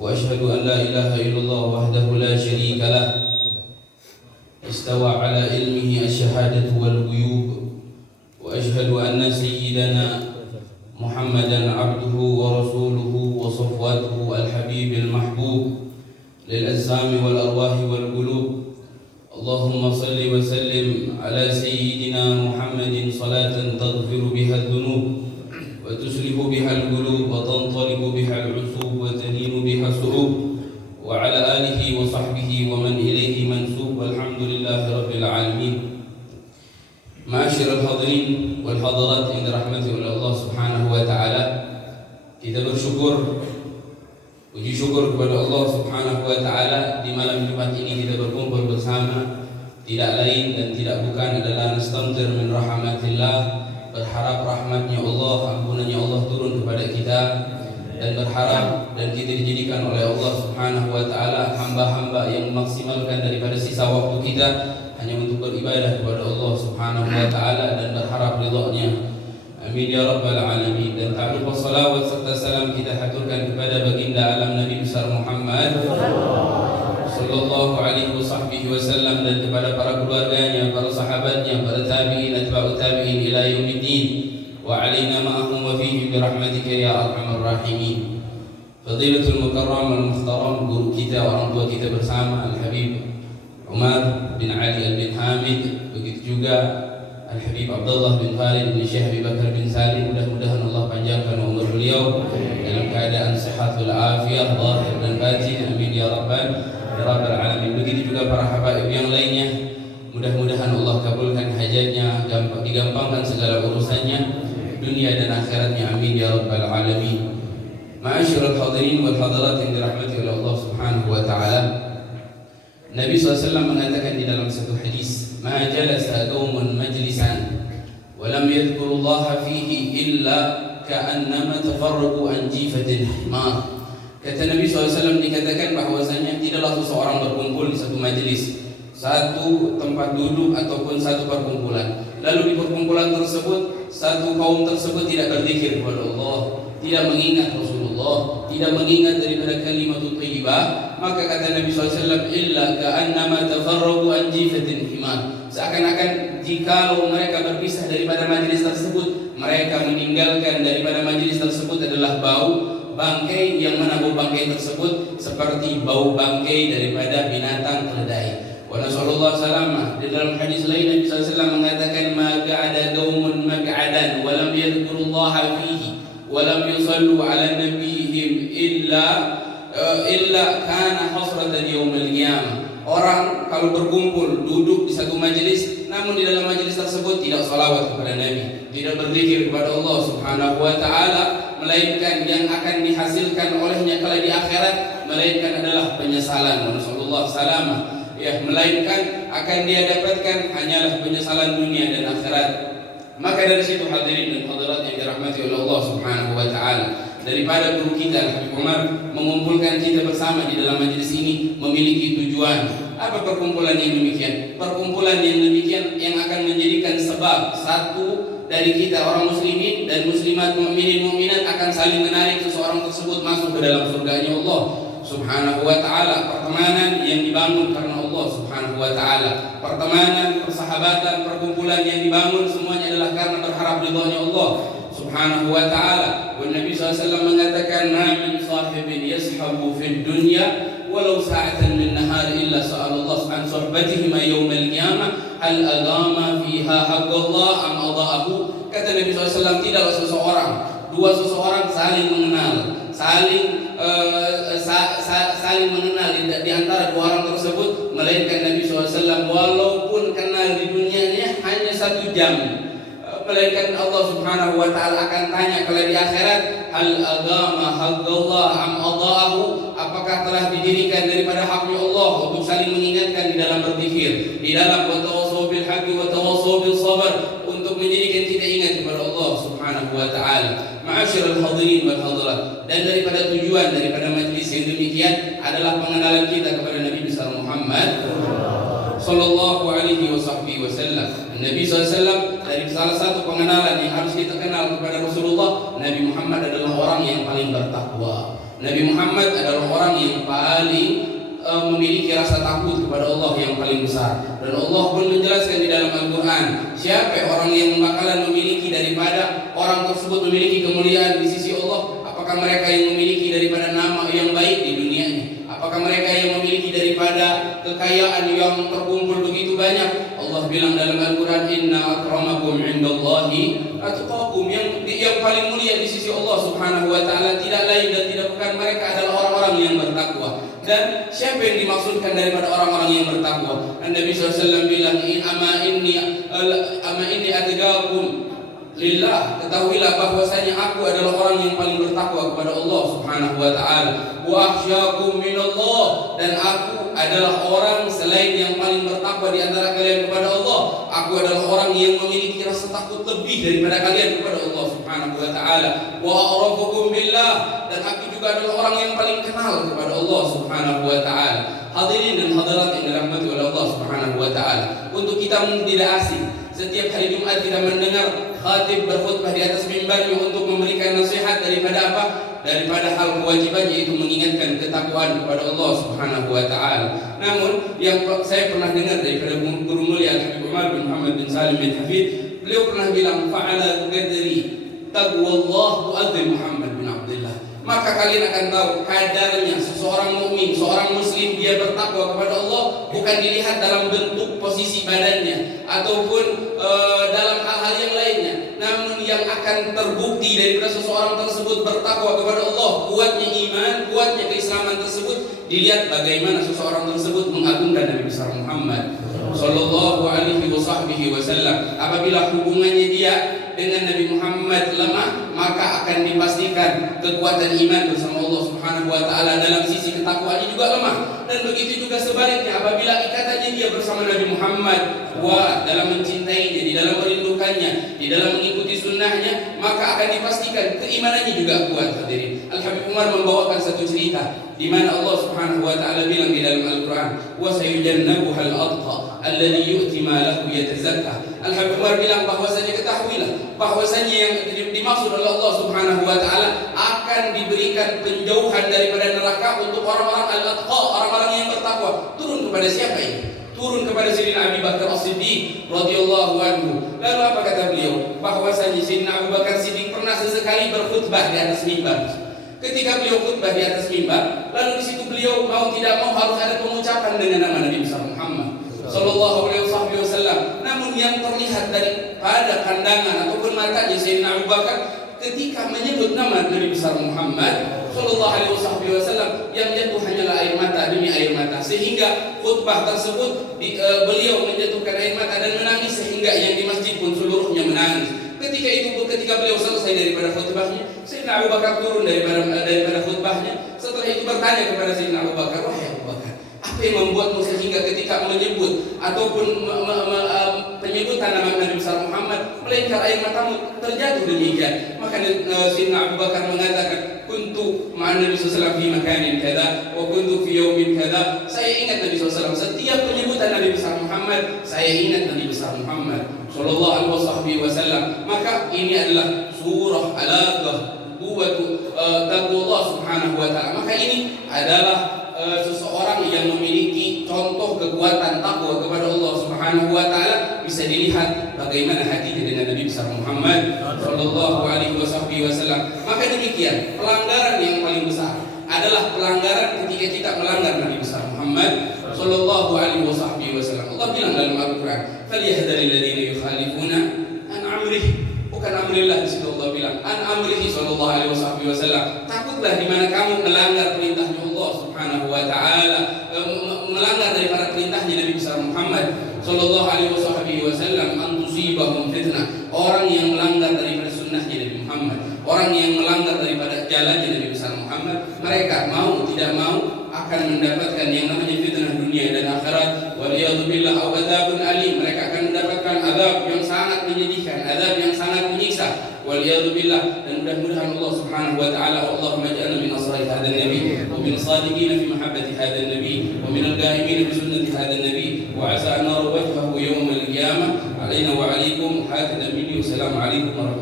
وأشهد أن لا إله إلا الله وحده لا شريك له استوى على علمه الشهادة والغيوب وأشهد أن سيدنا محمدا عبده ورسوله وصفوته الحبيب المحبوب للأجسام والأرواح والقلوب. اللهم صل وسلم على سيدنا محمد صلاة تغفر بها الذنوب وتسلك بها القلوب وتنطلق بها العصوب وتلين بها الصعوب وعلى آله وصحبه ومن إليه منسوب والحمد لله رب العالمين. Ma'asyiral الحاضرين والحاضرات yang dirahmati oleh Allah Subhanahu wa taala, kita bersyukur, puji syukur kepada Allah Subhanahu wa taala di malam Jumat ini kita berkumpul bersama, tidak lain dan tidak bukan adalah nastamtir min rahmatillah, berharap rahmatnya Allah, ampunannya Allah turun kepada kita, dan berharap dan kita dijadikan oleh Allah Subhanahu wa taala hamba-hamba yang memaksimalkan daripada sisa waktu kita hanya untuk beribadah kepada Allah Subhanahu wa taala dan berharap ridha-Nya. Amin ya rabbal alamin. Dan tak lupa salawat serta salam kita haturkan kepada baginda alam Nabi besar Muhammad sallallahu alaihi wasallam dan kepada para keluarganya, para sahabatnya, para tabi'in, atba'ut tabi'in ila yaumiddin wa alaina ma'ahum wa fihim bi rahmatika ya arhamar rahimin. Fadilatul mukarram wal muhtaram, guru kita, orang tua kita bersama Al-Habib Umar bin Ali bin Hamid, begitu juga Al-Habib Abdullah bin Khalid bin Syekh Abi Bakar bin Salim. Mudah-mudahan Allah panjangkan umur beliau dalam keadaan sehat walafiat zahir dan batin. Amin ya rabbal alamin. Begitu juga para habaib yang lainnya, mudah-mudahan Allah kabulkan hajatnya, digampangkan segala urusannya dunia dan akhiratnya. Amin ya rabbal alamin. Ma'asyiral hadirin wal hadirat yang dirahmati oleh Allah Subhanahu wa taala, Nabi SAW mengatakan di dalam satu hadis, "Ma jalasa qaumun majlisan wa lam yadhkurullaha fihi illa ka'annama tafarraqu an jifatil himar." Kata Nabi SAW dikatakan bahwasanya tidaklah seseorang berkumpul di satu majlis, satu tempat duduk ataupun satu perkumpulan, lalu di perkumpulan tersebut satu kaum tersebut tidak berzikir kepada Allah, tidak mengingat Rasulullah, tidak mengingat daripada kalimatut thayyibah, maka kata Nabi SAW, illa ka'annama tafarraqu an jifatin himar, seakan-akan jikalau mereka berpisah daripada majlis tersebut, mereka meninggalkan daripada majlis tersebut adalah bau bangkai, yang mana bau bangkai tersebut seperti bau bangkai daripada binatang keledai. Wa nasallallahu salamah. Di dalam hadis lain Nabi SAW mengatakan, ma qa'ada qaumun maq'adan wa lam yadhkurullaha fihi wa lam yusallu ala nabiyihim illa kana hasratan yaumil qiyamah. Orang kalau berkumpul duduk di satu majelis, namun di dalam majelis tersebut tidak salawat kepada Nabi, tidak berzikir kepada Allah Subhanahu wa taala, melainkan yang akan dihasilkan olehnya kala di akhirat melainkan adalah penyesalan. Nasallallahu salamah. Ya, melainkan akan dia dapatkan hanyalah penyesalan dunia dan akhirat. Maka dari situ hadirin dan hadirat yang dirahmati oleh Allah Subhanahu wa taala, daripada guru kita Habib Umar mengumpulkan kita bersama di dalam majlis ini memiliki tujuan. Apa perkumpulan yang demikian? Perkumpulan yang demikian yang akan menjadikan sebab satu dari kita orang muslimin dan muslimat, mukminin mukminat akan saling menarik seseorang tersebut masuk ke dalam surganya Allah Subhanahu wa taala. Pertemanan yang dibangun karena Allah Subhanahu wa taala, pertemanan, persahabatan, perkumpulan yang dibangun semuanya adalah karena berharap ridhonya Allah Subhanahu wa taala. Dan Nabi SAW mengatakan, ma min sahibin yashabu fid dunya walau sa'atan min nahar illa sa'alallah an suhbatihi ma yawmal qiyamah hal agama fiha haqqallah am adha'ahu. Kata Nabi SAW, tidaklah dua seseorang saling mengenal, saling mengenal di antara dua orang tersebut, melainkan Nabi SAW walaupun kenal di dunianya hanya 1 jam, melainkan Allah Subhanahu wa taala akan tanya kalau di akhirat, hal agama haqqallah am adha'ahu, apakah telah didirikan daripada haknya Allah untuk saling mengingatkan di dalam berzikir, di dalam wa tawassaw bil haqqi wa tawassaw bis sabr, untuk menjadikan kita ingat kepada Allah Subhanahu wa taala. Ma'asyiral hadirin wal hadirat, dan daripada tujuan daripada majlis yang demikian adalah pengenalan kita kepada Nabi besar Muhammad sallallahu alaihi wasallam. Nabi SAW, dari salah satu pengenalan yang harus kita kenal kepada Rasulullah, Nabi Muhammad adalah orang yang paling bertakwa. Nabi Muhammad adalah orang yang paling memiliki rasa takut kepada Allah yang paling besar. Dan Allah pun menjelaskan di dalam Al-Quran, siapa orang yang bakalan memiliki daripada orang tersebut memiliki kemuliaan di sisi Allah? Apakah mereka yang memiliki daripada nama yang baik di dunianya? Apakah mereka yang memiliki daripada kekayaan yang terkumpul begitu banyak? Allah bilang dalam Al-Quran, inna akramakum indallahi atqakum, yang paling mulia di sisi Allah Subhanahu wa taala tidak lain dan tidak bukan mereka adalah orang-orang yang bertakwa. Dan siapa yang dimaksudkan daripada orang-orang yang bertakwa? Nabi SAW bilang, ama inni atqakum lillah, ketahuilah bahwasanya aku adalah orang yang paling bertakwa kepada Allah Subhanahu wa taala. Wa akhsyakum minallah, dan aku adalah orang selain yang paling bertakwa di antara kalian kepada Allah. Aku adalah orang yang memiliki rasa takut lebih daripada kalian kepada Allah Subhanahu wa taala. Wa a'rafukum billah, dan aku juga adalah orang yang paling kenal kepada Allah Subhanahu wa taala. Hadirin dan hadirat yang dirahmati oleh Allah Subhanahu wa taala, untuk kita tidak asing, setiap hari Jumat kita mendengar khatib berkhutbah di atas mimbarnya untuk memberikan nasihat daripada apa? Daripada hal kewajiban, yaitu mengingatkan ketakwaan kepada Allah Subhanahu wa taala. Namun yang saya pernah dengar daripada guru mulia Habib Umar bin Muhammad bin Salim bin Hafid, beliau pernah bilang, fa'ala qadri taqwallah mu'adzim Muhammad bin Abdullah. Maka kalian akan tahu kadarnya seseorang mukmin, seorang muslim, dia bertakwa kepada Allah bukan dilihat dalam bentuk posisi badannya ataupun dalam hal-hal yang lainnya, namun yang akan terbukti daripada seseorang tersebut bertakwa kepada Allah, kuatnya iman, kuatnya keislaman tersebut, dilihat bagaimana seseorang tersebut mengagungkan Nabi besar Muhammad sallallahu alaihi wasallam. Apabila hubungannya dia dengan Nabi Muhammad lemah, maka akan dipastikan kekuatan iman bersama Allah Subhanahu wa taala dalam sisi ketakwaannya juga lemah. Dan begitu juga sebaliknya, apabila ikatannya dia bersama Nabi Muhammad kuat dalam mencintainya, di dalam merindukannya, di dalam mengikuti sunnahnya, maka akan dipastikan keimanannya juga kuat. Hadirin, Al-Habib Umar membawakan satu cerita di mana Allah Subhanahu wa taala bilang di dalam Al-Quran, wa sayujannabuhal atqa alladhi yu'ti ma lahu yatazakka. Al-Habib Umar bilang bahwasanya ketahuilah bahwasanya yang dimaksud oleh Allah Subhanahu wa taala akan diberikan penjauhan daripada neraka untuk orang-orang al-atqa, orang-orang yang bertakwa. Turun kepada siapa ini? Turun kepada Sayyidina Abu Bakar As-Siddiq radhiyallahu anhu. Lalu apa kata beliau? Bahwasanya Sayyidina Abu Bakar As-Siddiq pernah sesekali berkhutbah di atas mimbar. Ketika beliau khutbah di atas mimbar, lalu di situ beliau mau tidak mau harus ada pengucapan dengan nama Nabi besar Muhammad sallallahu alaihi wasallam. Namun yang terlihat daripada pandangan ataupun matanya Sayyidina Abu Bakar ketika menyebut nama Nabi besar Muhammad sallallahu alaihi wasallam, yang jatuh hanyalah air mata demi air mata, sehingga khutbah tersebut beliau menjatuhkan air mata dan menangis, sehingga yang di masjid pun seluruhnya menangis. Ketika beliau selesai daripada khutbahnya, Sayyidina Abu Bakar turun daripada khutbahnya. Setelah itu bertanya kepada Sayyidina Abu Bakar, wahai Abu Bakar, apa yang membuatmu sehingga ketika menyebut ataupun penyebutan nama Nabi besar Muhammad melainkan air matamu terjatuh demikian? Maka Sayyidina Abu Bakar mengatakan, kuntu ma'an Nabi SAW fi makanin kada wa kuntu fi yawmin kada. Saya ingat Nabi SAW, setiap penyebutan Nabi besar Muhammad saya ingat Nabi besar Muhammad sallallahu alaihi wasallam. Maka ini adalah surah Al-Alaqah, quwwatu taqwa Subhanahu wa taala. Maka ini adalah seseorang yang memiliki contoh kekuatan takwa kepada Allah Subhanahu wa taala, bisa dilihat bagaimana hatinya dengan Nabi besar Muhammad sallallahu alaihi wasallam. Maka demikian, pelanggaran yang paling besar adalah pelanggaran ketika kita melanggar Nabi besar Muhammad sallallahu alaihi wasallam. Allah bilang dalam Al-Quran, falyahdharil ladzina yukhalifuna an amrihi, bukan amrillah, di situ Allah bilang an amrihi sallallahu alaihi wasallam. Takutlah di mana kamu melanggar perintahnya Allah Subhanahu wa taala, melanggar daripada perintahnya Nabi besar Muhammad sallallahu alaihi wasallam, an tusibahum fitnah. Orang yang melanggar daripada sunnahnya Nabi Muhammad, orang yang melanggar daripada jalannya Nabi besar Muhammad, mereka mau tidak mau akan mendapatkan yang namanya fitnah dunia dan akhirat. Waliyadzubillah, au adzabun alim, mereka akan mendapatkan azab yang sangat menyedihkan, azab yang sangat menyiksa. Waliyadzubillah, dan mudah-mudahan Allah Subhanahu wa taala, Allahumma ij'alna min ansari hadzal nabi wa min sadiqin fi mahabbati hadzal nabi wa min al-qa'imin bi sunnati hadzal nabi wa 'asa an nara wajhahu yawm al-qiyamah alaina wa 'alaikum. Hadza minni, wassalamu alaikum warahmatullahi